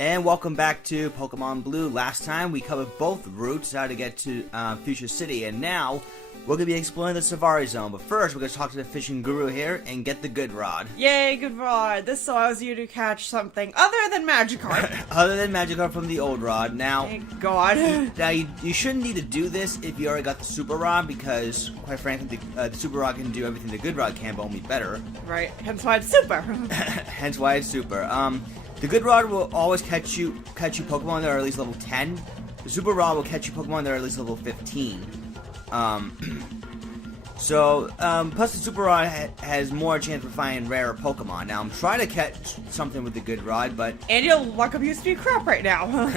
And welcome back to Pokemon Blue. Last time we covered both routes, how to get to Fuchsia City, and now we're going to be exploring the Safari Zone. But first, we're going to talk to the fishing guru here and get the good rod. Yay, good rod. This allows you to catch something other than Magikarp. Other than Magikarp from the old rod. Now, Thank God. now you shouldn't need to do this if you already got the Super Rod, because, quite frankly, the Super Rod can do everything the good rod can, but only better. Right, hence why it's super. Hence why it's super. The good rod will always catch you Pokemon that are at least level 10. The super rod will catch you Pokemon that are at least level 15. Plus the super rod has more chance for finding rarer Pokemon. Now, I'm trying to catch something with the good rod, but... And your luck appears to be crap right now.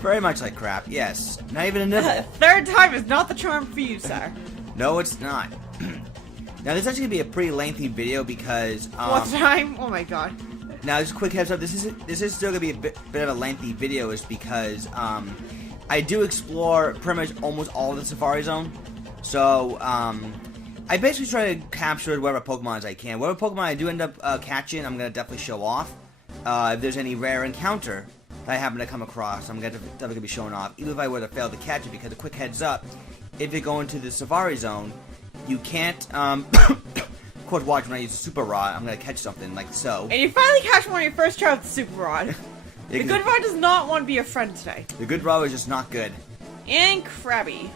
very much like crap, yes. Not even a nibble. Third time is not the charm for you, sir. No, it's not. Now, this is actually going to be a pretty lengthy video because... Fourth time? Oh my god. Now, just a quick heads up, this is still going to be a bit of a lengthy video, is because I do explore pretty much almost all of the Safari Zone. So, I basically try to capture whatever Pokemon I can. Whatever Pokemon I do end up catching, I'm going to definitely show off. If there's any rare encounter that I happen to come across, I'm definitely going to be showing off. Even if I were to fail to catch it, because a quick heads up, if you go into the Safari Zone, you can't... Of course, watch when I use the Super Rod, I'm going to catch something like so. And you finally catch one on your first try with the Super Rod. The good rod does not want to be your friend today. The good rod is just not good. And Krabby.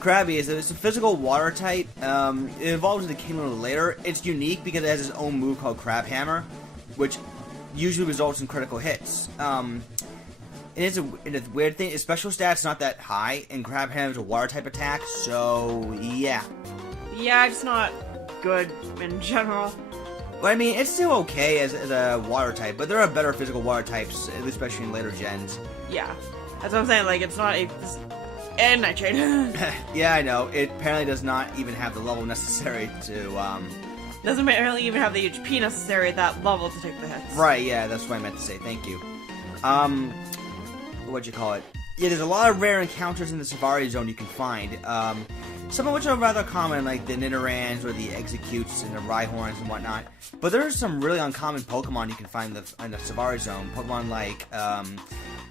Krabby is a physical water type. It evolves into Kingler later. It's unique because it has its own move called Crab Hammer, which usually results in critical hits. And it's a weird thing. Its special stats not that high, and Crab Hammer is a water type attack, so yeah. Yeah, it's not good in general. But I mean, it's still okay as a water type, but there are better physical water types, especially in later gens. Yeah, that's what I'm saying. Like, it's not a... And Nightshade. Yeah, I know. It apparently does not even have the level necessary to, Doesn't really even have the HP necessary at that level to take the hits. Right, yeah, that's what I meant to say. Thank you. What'd you call it? Yeah, there's a lot of rare encounters in the Safari Zone you can find. Some of which are rather common, like the Nidorans or the Executes and the Rhyhorns and whatnot. But there are some really uncommon Pokemon you can find in the Safari Zone. Pokemon like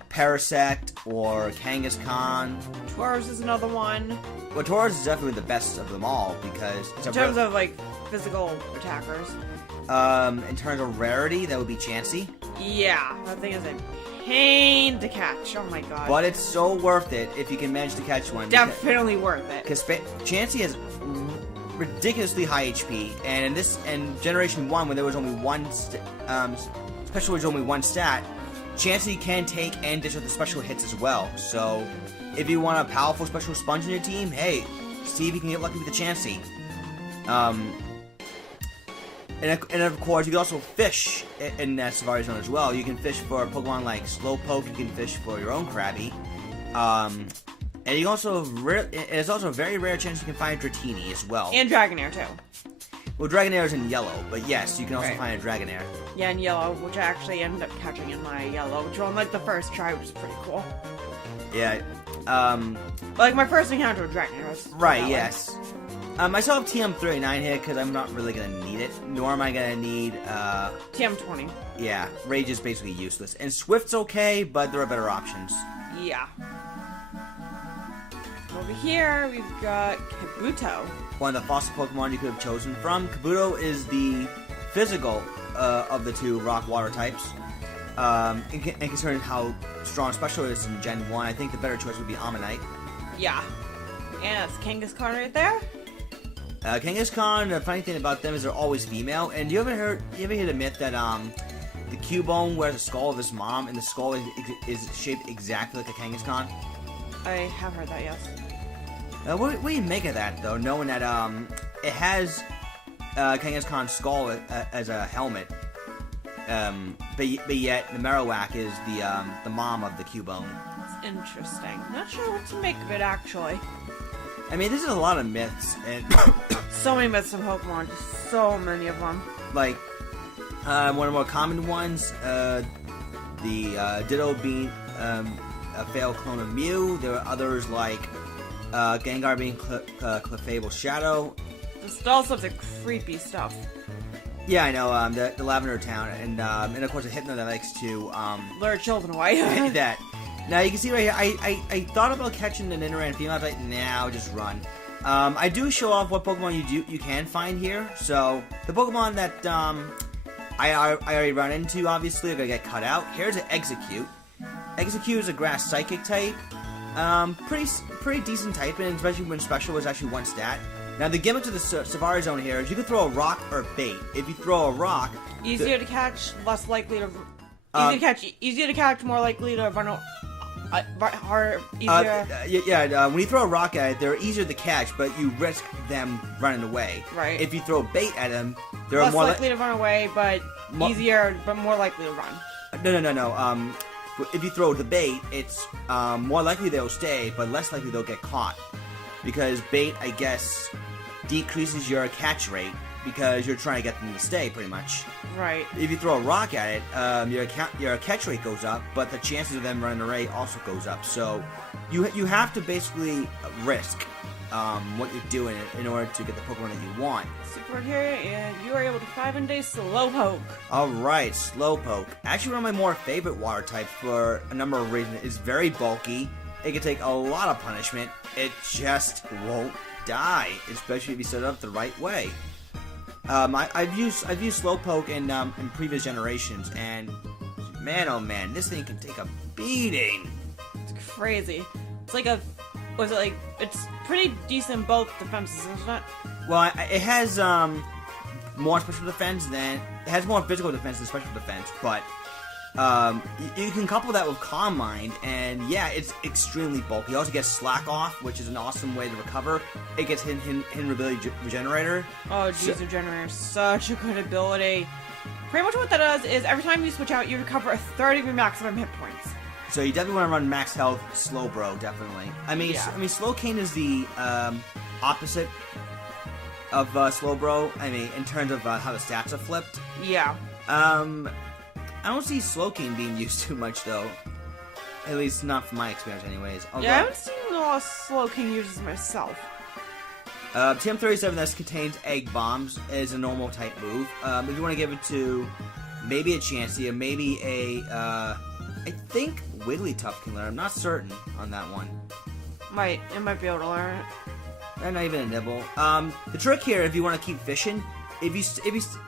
Parasect or Kangaskhan. Tauros is another one. Well, Tauros is definitely the best of them all because it's in terms of like physical attackers. In terms of rarity, that would be Chansey. Yeah, that thing is a pain to catch. Oh my god. But it's so worth it if you can manage to catch one. Definitely worth it. Because Chansey has ridiculously high HP, and in Generation 1, when there was only one special was only one stat, Chansey can take and dish with the special hits as well. So, if you want a powerful special sponge in your team, hey, see if you can get lucky with the Chansey. And of course, you can also fish in that Safari Zone as well. You can fish for Pokemon like Slowpoke. You can fish for your own Krabby. And you can also there's also a very rare chance you can find Dratini as well. And Dragonair too. Well, Dragonair is in yellow, but yes, you can also find a Dragonair. Yeah, in yellow, which I actually ended up catching in my yellow, which on like the first try, which is pretty cool. Yeah. Like my first encounter with Dragonair. Right. Yes. I still have TM39 here because I'm not really going to need it, nor am I going to need, TM20. Yeah, Rage is basically useless. And Swift's okay, but there are better options. Yeah. Over here, we've got Kabuto. One of the fossil Pokemon you could have chosen from. Kabuto is the physical of the two rock-water types. And considering how strong special it is in Gen 1, I think the better choice would be Ammonite. Yeah. And that's Kangaskhan right there. Kangaskhan, the funny thing about them is they're always female. And you ever hear the myth that the Cubone wears a skull of his mom, and the skull is shaped exactly like a Kangaskhan? I have heard that, yes. What do you make of that, though, knowing that it has Kangaskhan's skull as a helmet, but yet the Marowak is the mom of the Cubone? It's interesting. Not sure what to make of it, actually. I mean, this is a lot of myths, and so many myths in Pokemon, just so many of them. Like, one of the more common ones, the Ditto being a failed clone of Mew. There are others like Gengar being Clefable Shadow. There's all sorts of creepy stuff. Yeah, I know, the Lavender Town, and of course a Hypno that likes to, Lure children away. hit that. Now, you can see right here, I thought about catching an Nidoran female, I was like, nah, I'll just run. I do show off what Pokemon you can find here, so, the Pokemon that, I already run into, obviously, are gonna get cut out. Here's an Execute. Execute is a Grass Psychic type. Pretty decent type, and especially when Special was actually one stat. Now, the gimmick to the Safari Zone here is you can throw a rock or bait. If you throw a rock... Easier to catch, less likely to... Easier to catch, more likely to run out... Harder, easier... when you throw a rock at it, they're easier to catch, but you risk them running away. Right. If you throw bait at them, they're less more likely to run away, but easier, but more likely to run. No. If you throw the bait, it's more likely they'll stay, but less likely they'll get caught. Because bait, I guess, decreases your catch rate because you're trying to get them to stay, pretty much. Right. If you throw a rock at it, your catch rate goes up, but the chances of them running away also goes up. So you have to basically risk what you're doing in order to get the Pokemon that you want. Super here, and you are able to 5-day Slowpoke. Alright, Slowpoke. Actually, one of my more favorite water types for a number of reasons. It's very bulky. It can take a lot of punishment. It just won't die, especially if you set it up the right way. I've used Slowpoke in previous generations, and man, oh man, this thing can take a beating. It's crazy. It's like it's pretty decent both defenses, isn't it? Well, it has more special defense than it has more physical defense than special defense, but you can couple that with Calm Mind, and yeah, it's extremely bulky. You also get Slack Off, which is an awesome way to recover. It gets Hidden Ability Regenerator. Oh, jeez, Regenerator is such a good ability. Pretty much what that does is every time you switch out, you recover a third of your maximum hit points. So you definitely want to run max health Slowbro, definitely. I mean, Slowcane is the opposite of Slowbro. I mean, in terms of how the stats are flipped. Yeah. I don't see Slowking being used too much, though. At least not from my experience, anyways. Although, yeah, I haven't seen a lot of Slowking uses myself. TM37 that contains Egg Bombs is a normal type move. If you want to give it to maybe a Chansey or maybe a, I think Wigglytuff can learn. I'm not certain on that one. It might be able to learn it. And not even a Nibble. The trick here, if you want to keep fishing, if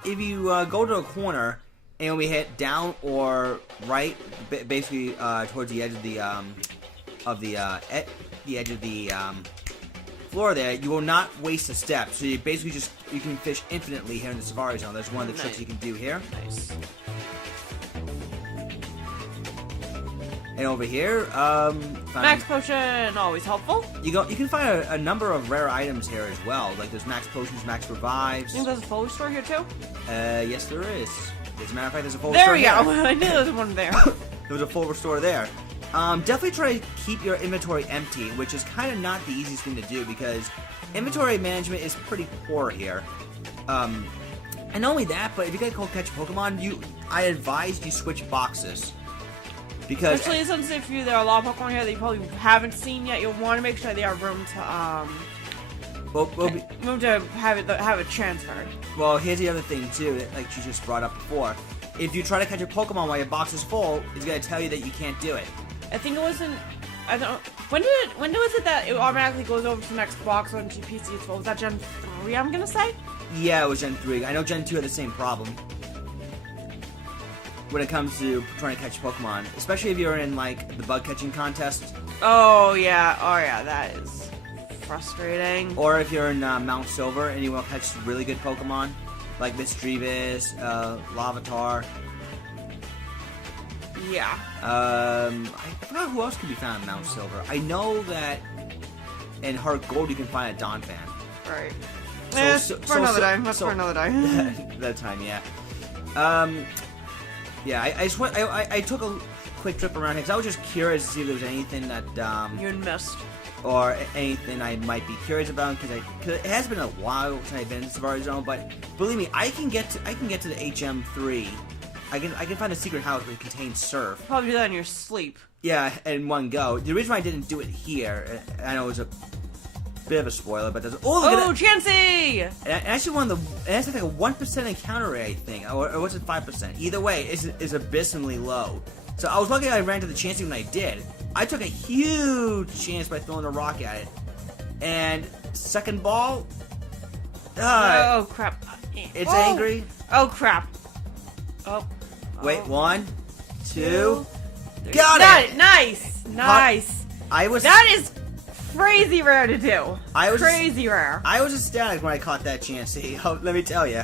you go to a corner and we hit down or right, basically towards the edge of the edge of the floor there, you will not waste a step. So you basically you can fish infinitely here in the Safari Zone. That's one of the tricks you can do here. Nice. And over here, Max Potion, always helpful. You can find a number of rare items here as well. Like there's Max Potions, Max Revives. I think there's a full store here too. Yes, there is. As a matter of fact, there's a full restore here. There we go. I knew there was one there. There was a full restore there. Definitely try to keep your inventory empty, which is kind of not the easiest thing to do because inventory management is pretty poor here. And not only that, but if you gotta catch a Pokemon, I advise you switch boxes. Because especially since there are a lot of Pokemon here that you probably haven't seen yet, you'll want to make sure they have room to have it transferred. Well, here's the other thing too, like you just brought up before. If you try to catch a Pokemon while your box is full, it's gonna tell you that you can't do it. I think it wasn't. I don't. When was it that it automatically goes over to the next box when PC is full? Was that Gen 3? I'm gonna say. Yeah, it was Gen 3. I know Gen 2 had the same problem when it comes to trying to catch Pokemon, especially if you're in like the bug catching contest. Oh yeah, that is frustrating. Or if you're in Mount Silver and you want to catch really good Pokemon, like Misdreavus, Larvitar. Yeah. I forgot who else can be found in Mount Silver. I know that in Heart Gold you can find a Donphan. Right. For another time. That's for another time. That time, yeah. Yeah, I took a quick trip around here because I was just curious to see if there was anything that you missed, or anything I might be curious about because it has been a while since I've been in Safari Zone. But believe me, I can get to the HM3. I can find a secret house that contains Surf. Probably do that in your sleep. Yeah, in one go. The reason why I didn't do it here, I know it was bit of a spoiler, but there's look at that. Chansey! And actually, it has like a 1% encounter rate, I think, or was it 5%? Either way, is abysmally low. So I was lucky I ran to the Chansey when I did. I took a huge chance by throwing a rock at it, and second ball. Oh crap! It's angry. Oh crap! Oh. Wait, 1, 2. Three. Got it! Nice! Nice! That is crazy rare to do. Crazy rare. I was ecstatic when I caught that Chansey. Oh, let me tell you.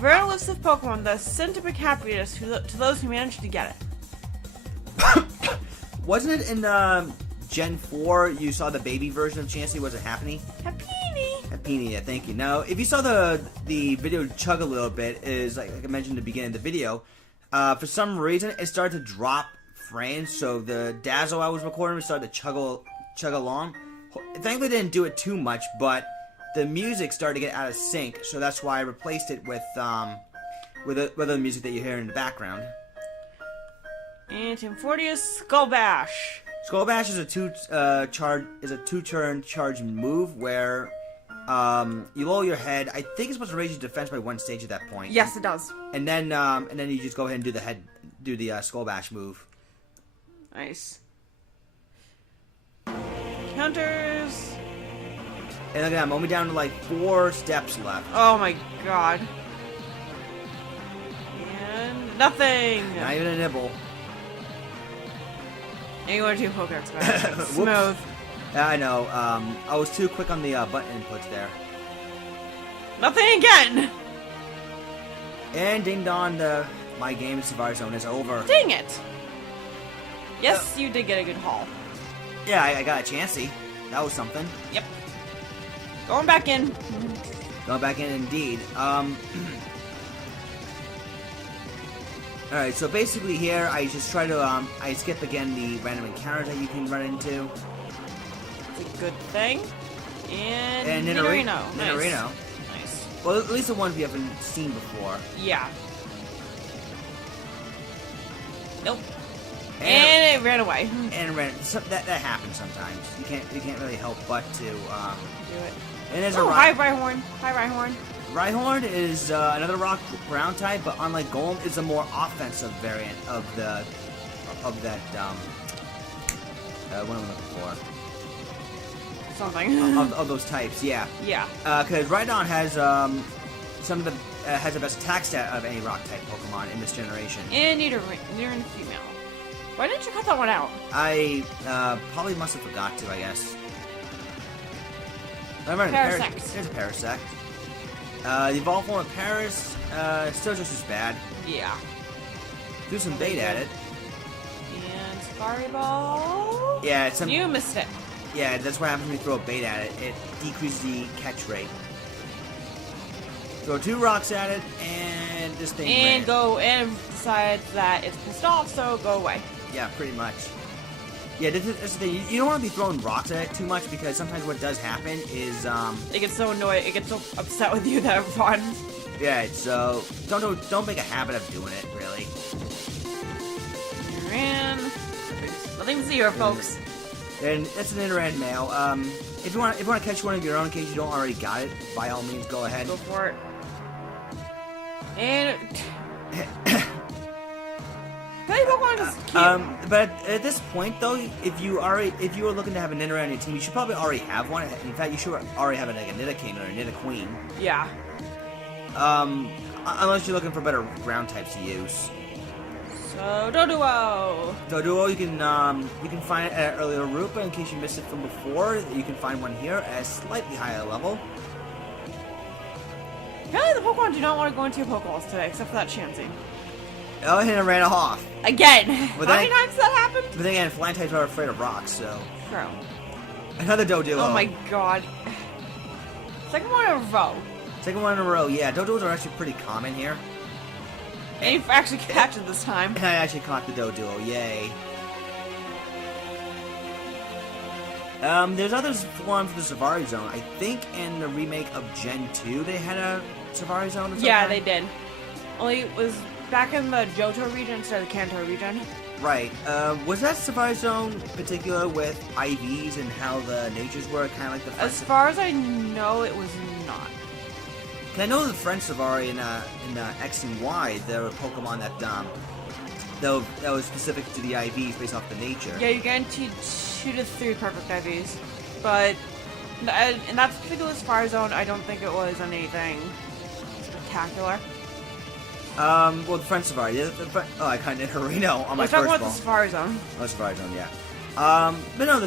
Rare lists of Pokemon, the scientific happiness to those who managed to get it. Wasn't it in Gen 4 you saw the baby version of Chansey? Was it Happiny? Happiny, yeah, thank you. Now, if you saw the video chug a little bit, is like I mentioned at the beginning of the video, for some reason it started to drop frames, so the Dazzle I was recording started to chug along. Thankfully, didn't do it too much, but the music started to get out of sync, so that's why I replaced it with the music that you hear in the background. And Team 40 is Skull Bash. Skull Bash is a two-turn charge move where you lower your head. I think it's supposed to raise your defense by 1 stage at that point. Yes, it does. And then you just go ahead and do the Skull Bash move. Nice. Counters. And look at that, I'm only down to like 4 steps left. Oh my god. And nothing. Not even a nibble. And you want to do Pokedex back. Smooth. I know. I was too quick on the button inputs there. Nothing again. And ding dong, my game in Safari Zone is over. Dang it. Yes, you did get a good haul. Yeah, I got a Chansey. That was something. Yep. Going back in. Going back in indeed. Alright, so basically here, I just try to, I skip again the random encounters that you can run into. It's a good thing. And Nidorino. Nice. Nice. Well, at least the ones we haven't seen before. Yeah. Nope. And it ran away. And that happens sometimes. You can't really help but to do it. And there's hi Rhyhorn. Hi Rhyhorn. Rhyhorn is another rock ground type, but unlike Golem, is a more offensive variant of that what am I looking for? Something. of those types, yeah. Yeah. Because Rhydon has has the best attack stat of any rock type Pokemon in this generation. And Nidoran female. Why didn't you cut that one out? I probably must have forgot to, I guess. Parasect. There's a Parasect. The evolved form of Paris, still just as bad. Yeah. Do some bait at it. And Safari Ball. Yeah, you missed it. Yeah, that's what happens when you throw a bait at it. It decreases the catch rate. Throw 2 rocks at it, and this thing. And decides that it's pissed off, so go away. Yeah, pretty much. Yeah, this is the thing. You don't want to be throwing rocks at it too much because sometimes what does happen is it gets so annoyed. It gets so upset with you that it runs. Yeah, so don't make a habit of doing it. Really. Nothing to see here, folks. And that's an Nidoran male. If you want to catch one of your own in case you don't already got it, by all means, go ahead. Go for it. And Pokemon is cute. But at this point, though, if you are looking to have a Nidoran on your team, you should probably already have one. In fact, you should already have a Nidoking or a Nidoqueen. Yeah. Unless you're looking for better ground types to use. So Doduo. Doduo, you can find it at earlier route, but in case you missed it from before, you can find one here at a slightly higher level. Apparently, the Pokemon do not want to go into your Pokeballs today, except for that Chansey. Oh, and it ran off. Again! How many times that happened? But then again, flying types are afraid of rocks, so... True. Another Doduo. Oh my god. Second one in a row. Second one in a row, yeah. Doduos are actually pretty common here. And you actually catch it this time. And I actually caught the Doduo, yay. There's other forms for the Safari Zone. I think in the remake of Gen 2 they had a Safari Zone or something. Yeah, they did. Only it was back in the Johto region instead of the Kanto region. Right. Was that Safari Zone in particular with IVs and how the natures were kind of like the French? As far as I know, it was not. I know the French Safari in X and Y, there were Pokemon that was specific to the IVs based off the nature. Yeah, you're guaranteed 2 to 3 perfect IVs, but in that particular Safari Zone, I don't think it was anything spectacular. Well, the French Safari, I kind of didn't know on my first ball. Let's talk about the Safari Zone. Oh, Safari Zone, yeah. But no,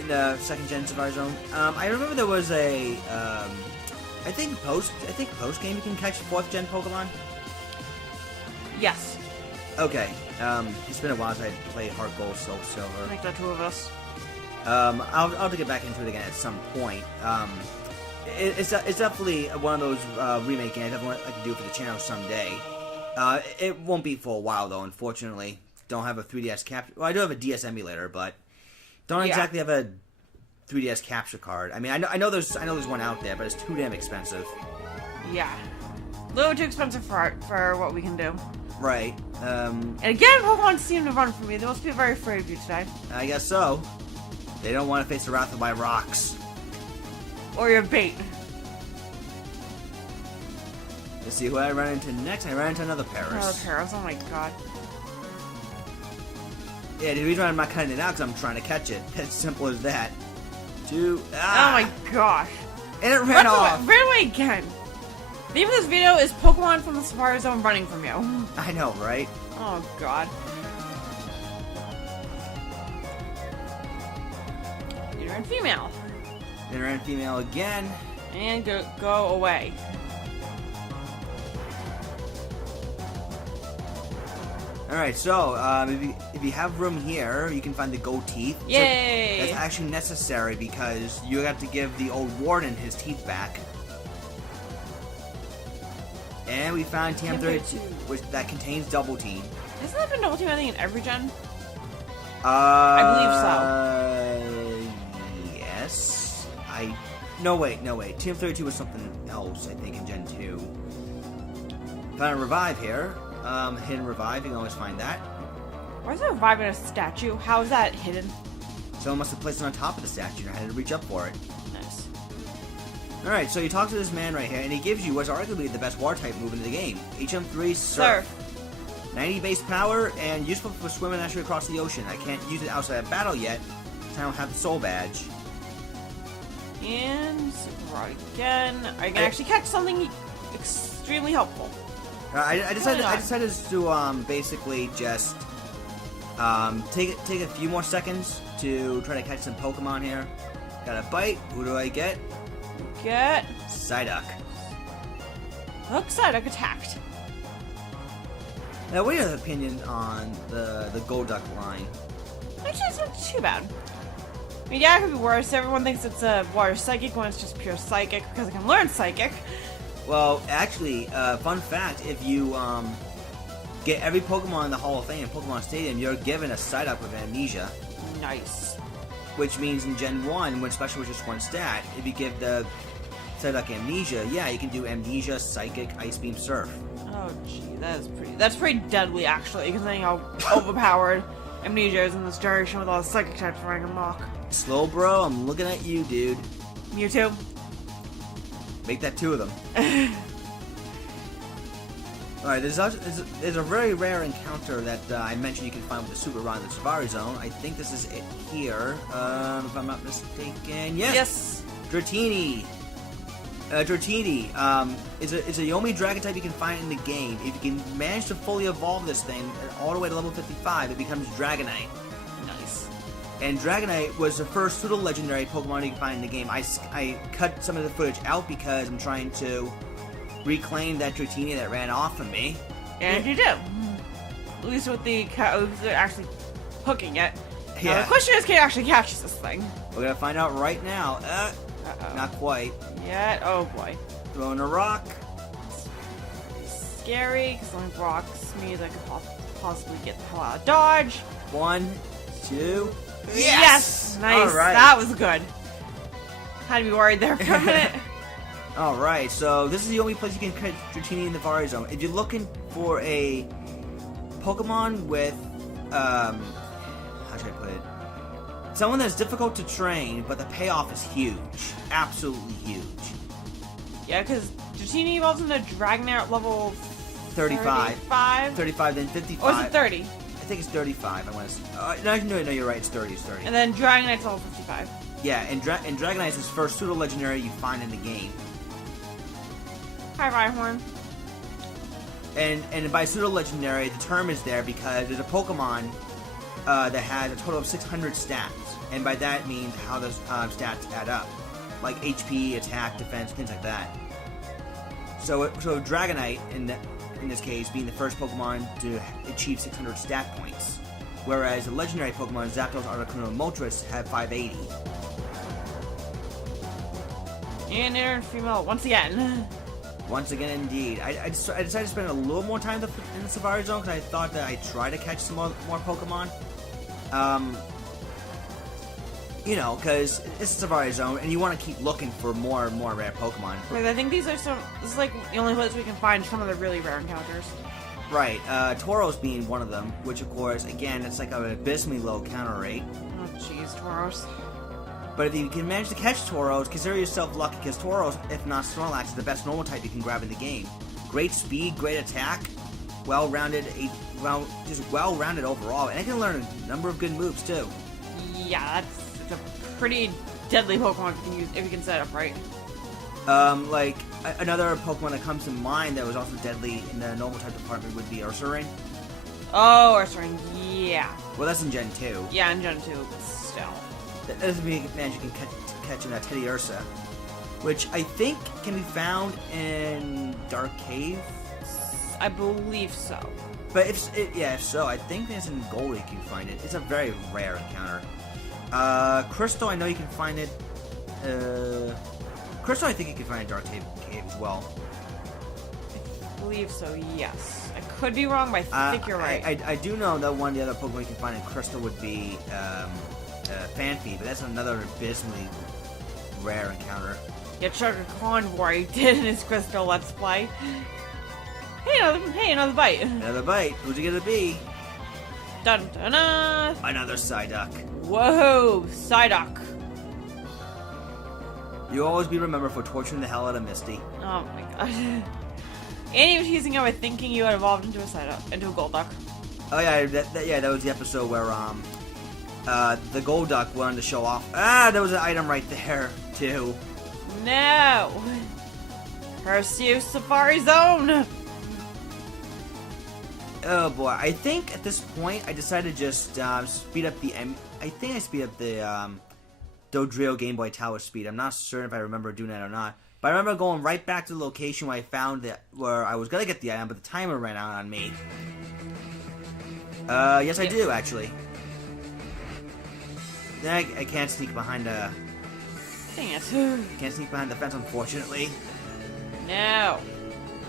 in the second gen Safari Zone, I remember there was a, I think post game you can catch 4th gen Pokemon. Yes. Okay. It's been a while since I played Heart Gold, Soul Silver. I think the 2 of us. I'll have to get back into it again at some point. It's definitely one of those remake games I want to do for the channel someday. It won't be for a while though, unfortunately. Don't have a 3DS capture. Well, I do have a DS emulator, but don't exactly have a 3DS capture card. I mean, I know there's one out there, but it's too damn expensive. Yeah, a little too expensive for what we can do. Right. And again, Pokemon seem to run from me. They must be very afraid of you today. I guess so. They don't want to face the wrath of my rocks. Or your bait. Let's see who I ran into next. I ran into another Paris. Another Paris, oh my god. Yeah, the reason I'm not cutting it out because I'm trying to catch it. As simple as that. Oh my gosh. And it ran off. Ran away again. The name of this video is Pokemon from the Safari Zone running from you. I know, right? Oh god. Leader and female. Leader and female again. And go away. Alright, so, if you have room here, you can find the gold teeth. Yay! So that's actually necessary because you have to give the old warden his teeth back. And we found TM32, which that contains Double Team. Hasn't that been Double Team, I think, in every gen? I believe so. Yes. No, wait. TM32 was something else, I think, in Gen 2. Found a revive here. Hidden revive, you can always find that. Why is there a revive in a statue? How is that hidden? Someone must have placed it on top of the statue and I had to reach up for it. Nice. Alright, so you talk to this man right here, and he gives you what's arguably the best water type move in the game. HM3 Surf. 90 base power, and useful for swimming actually across the ocean. I can't use it outside of battle yet, because I don't have the soul badge. And Super again. I can actually catch something extremely helpful. I decided to basically just take a few more seconds to try to catch some Pokemon here. Got a bite. Who do I get? Get Psyduck. Look, Psyduck attacked. Now, what is your opinion on the Golduck line? Actually, it's not too bad. I mean, yeah, it could be worse. Everyone thinks it's a water psychic when it's just pure psychic because it can learn psychic. Well, actually, fun fact, if you get every Pokemon in the Hall of Fame in Pokemon Stadium, you're given a Psyduck with Amnesia. Nice. Which means in Gen 1, when Special was just one stat, if you give the Psyduck Amnesia, yeah, you can do Amnesia, Psychic, Ice Beam, Surf. Oh, gee, that's pretty deadly, actually, considering how overpowered Amnesia is in this generation with all the Psychic types running amok. Slowbro, I'm looking at you, dude. Mewtwo. Make that 2 of them. Alright, there's a very rare encounter that I mentioned you can find with the Super Rod in the Safari Zone. I think this is it here, if I'm not mistaken. Yes! Dratini. Dratini is a Yomi Dragon type you can find in the game. If you can manage to fully evolve this thing all the way to level 55, it becomes Dragonite. Nice. And Dragonite was the first pseudo-legendary Pokemon you can find in the game. I cut some of the footage out because I'm trying to reclaim that Dratini that ran off from me. And you do. At least with the actually hooking it. Yeah. Now, the question is, can you actually catch this thing? We're gonna find out right now. Not quite. Yet. Oh boy. Throwing a rock. Scary, because only rocks means I could possibly get the hell out of dodge. 1, 2. Yes! Nice. All right. That was good. Had to be worried there for a minute. Alright, so this is the only place you can catch Dratini in the Safari Zone. If you're looking for a Pokemon with how should I put it? Someone that's difficult to train, but the payoff is huge. Absolutely huge. Yeah, because Dratini evolves into Dragonite at level 35. 35, then 55. Or is it 30? I think it's 35. I want to. No, you're right. It's 30. It's 30. And then Dragonite's level 55. Yeah, and Dragonite is his first pseudo-legendary you find in the game. Hi, Rhyhorn. And by pseudo-legendary, the term is there because there's a Pokemon that has a total of 600 stats. And by that means how those stats add up. Like HP, attack, defense, things like that. So Dragonite, in this case, being the first Pokemon to achieve 600 stat points. Whereas the legendary Pokemon, Zapdos, Articuno, and Moltres have 580. And they're female once again. Once again, indeed. I decided to spend a little more time in the Safari Zone because I thought that I'd try to catch some more Pokemon. You know, because it's a Safari Zone, and you want to keep looking for more and more rare Pokemon. Because I think this is like the only place we can find some of the really rare encounters. Right, Tauros being one of them, which of course, again, it's like an abysmally low counter rate. Oh jeez, Tauros. But if you can manage to catch Tauros, consider yourself lucky because Tauros, if not Snorlax, is the best normal type you can grab in the game. Great speed, great attack, well-rounded overall, and it can learn a number of good moves too. Yeah, it's a pretty deadly Pokemon if you can set it up right. Like another Pokemon that comes to mind that was also deadly in the normal type department would be Ursaring. Oh, Ursaring, yeah. Well, that's in Gen 2. Yeah, in Gen 2, but still. That doesn't mean you can catch in Teddiursa, which I think can be found in Dark Cave. I believe so. But if so, I think it's in Gold you can find it. It's a very rare encounter. Crystal, I know you can find it. Crystal, I think you can find in Dark Cave as well. I believe so, yes. I could be wrong, but I think you're right. I do know that one of the other Pokemon you can find in Crystal would be Phanpy, but that's another abysmally rare encounter. Yeah, Sugar Convoy did in his Crystal Let's Play. Hey, another bite. Another bite. Who's it gonna be? Dun dun dun. Another Psyduck. Whoa, Psyduck. You'll always be remembered for torturing the hell out of Misty. Oh my god. And he was teasing her with thinking you had evolved into a Psyduck, into a Golduck. Oh yeah, that was the episode where the Golduck wanted to show off. Ah, there was an item right there too. No. Perseus Safari Zone. Oh boy, I think at this point I decided to just speed up the Dodrio Game Boy Tower speed. I'm not certain if I remember doing that or not. But I remember going right back to the location where I found where I was gonna get the item, but the timer ran out on me. Yes I do actually. Then I can't sneak behind the... Dang it. Can't sneak behind the fence, unfortunately. No.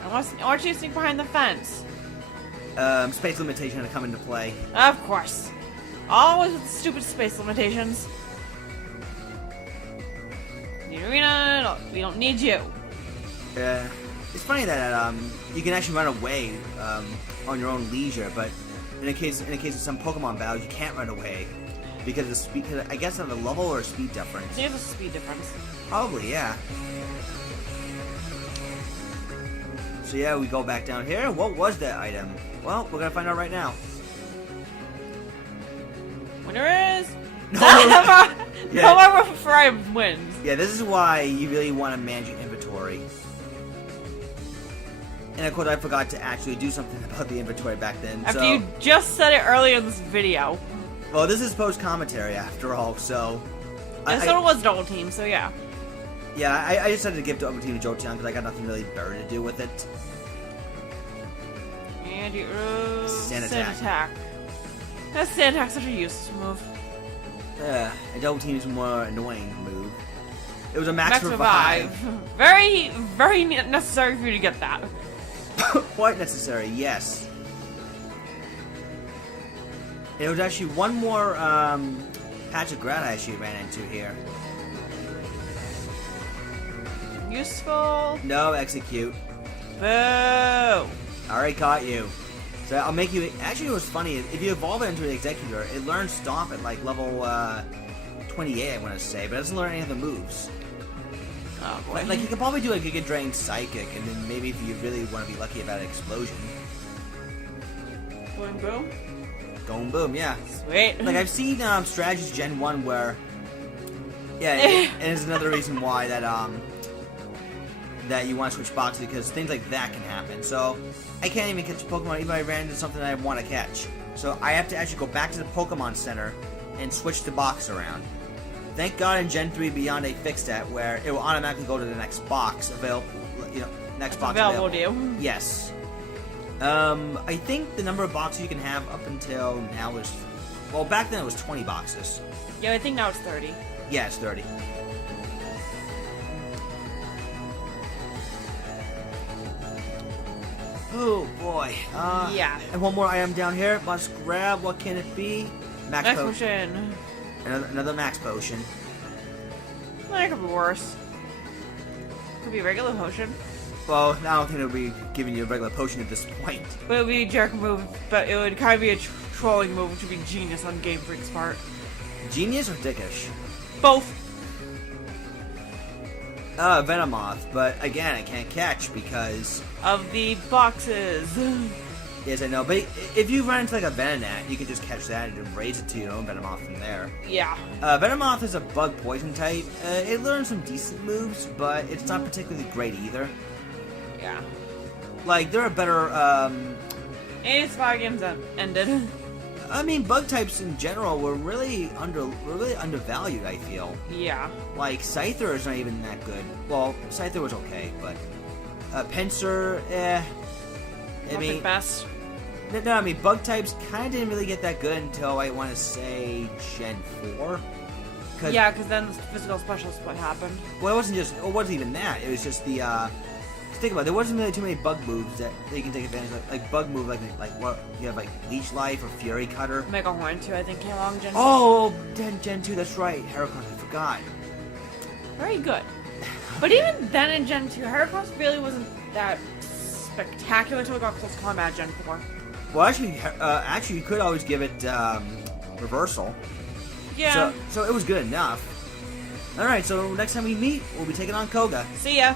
I want you to sneak behind the fence. Space limitation to come into play. Of course. Always with the stupid space limitations. We don't need you. It's funny that you can actually run away on your own leisure, but in the case of some Pokemon battles, you can't run away because of the speed. I guess of a level or a speed difference. There's a speed difference. Probably, yeah. So yeah, we go back down here. What was that item? Well, we're gonna find out right now. Winner is no one for item wins. Yeah, this is why you really want to manage your inventory. And of course, I forgot to actually do something about the inventory back then. After you just said it earlier in this video. Well, this is post commentary after all, so. And so it was Double Team, so yeah. Yeah, I decided to give Double Team to Jolteon because I got nothing really better to do with it. And you Sand Attack. That's Sand Attack, such a useless move. A Double Team is a more annoying move. It was a Max Revive. Very, very necessary for you to get that. Quite necessary, yes. There was actually one more patch of ground I actually ran into here. Useful. No, execute. Boo. Already caught you. So I'll make you... Actually, what's funny is if you evolve it into an Executor, it learns Stomp at like level 28, I want to say, but it doesn't learn any of the moves. Oh boy. Like you could probably do a Giga Drain Psychic, and then maybe if you really want to be lucky about an Explosion. Boom boom. Going boom, yeah. Sweet. Like I've seen strategies Gen 1 where... Yeah, and it's another reason why that that you want to switch boxes, because things like that can happen. So I can't even catch a Pokemon even if I ran into something that I want to catch. So I have to actually go back to the Pokemon Center and switch the box around. Thank God in Gen 3 Beyond they fixed that, where it will automatically go to the next box available. You know, next box available. To you. Yes. I think the number of boxes you can have up until now is, well, back then it was 20 boxes. Yeah, I think now it's 30. Yeah, it's 30. Oh boy. Yeah. And one more item down here. Must grab. What can it be? Max potion. Another max potion. Well, that could be worse. Could be a regular potion. Well, I don't think it'll be giving you a regular potion at this point. But it would be a jerk move, but it would kind of be a trolling move, which would be genius on Game Freak's part. Genius or dickish? Both. Venomoth, but again, I can't catch because... of the boxes. Yes, I know, but if you run into like a Venonat, you can just catch that and raise it to your own Venomoth from there. Yeah. Venomoth is a bug poison type. It learns some decent moves, but it's not particularly great either. Yeah. Like, there are better, And its 5 games ended. I mean, bug types in general were really undervalued, I feel. Yeah. Like, Scyther is not even that good. Well, Scyther was okay, but... Pinsir, I mean... best. No, I mean, bug types kind of didn't really get that good until, I want to say, Gen 4. Yeah, because then the physical special split happened. Well, it wasn't even that. It was just the, think about it, there wasn't really too many bug moves that you can take advantage of. Like bug move, like what, you have like Leech Life or Fury Cutter. Mega Horn 2, I think, came along Gen 2. Oh, Gen 2, that's right. Heracross, I forgot. Very good. But even then in Gen 2, Heracross really wasn't that spectacular until it got Close Combat Gen 4. Well, actually, you could always give it Reversal. Yeah. So it was good enough. Alright, so next time we meet, we'll be taking on Koga. See ya.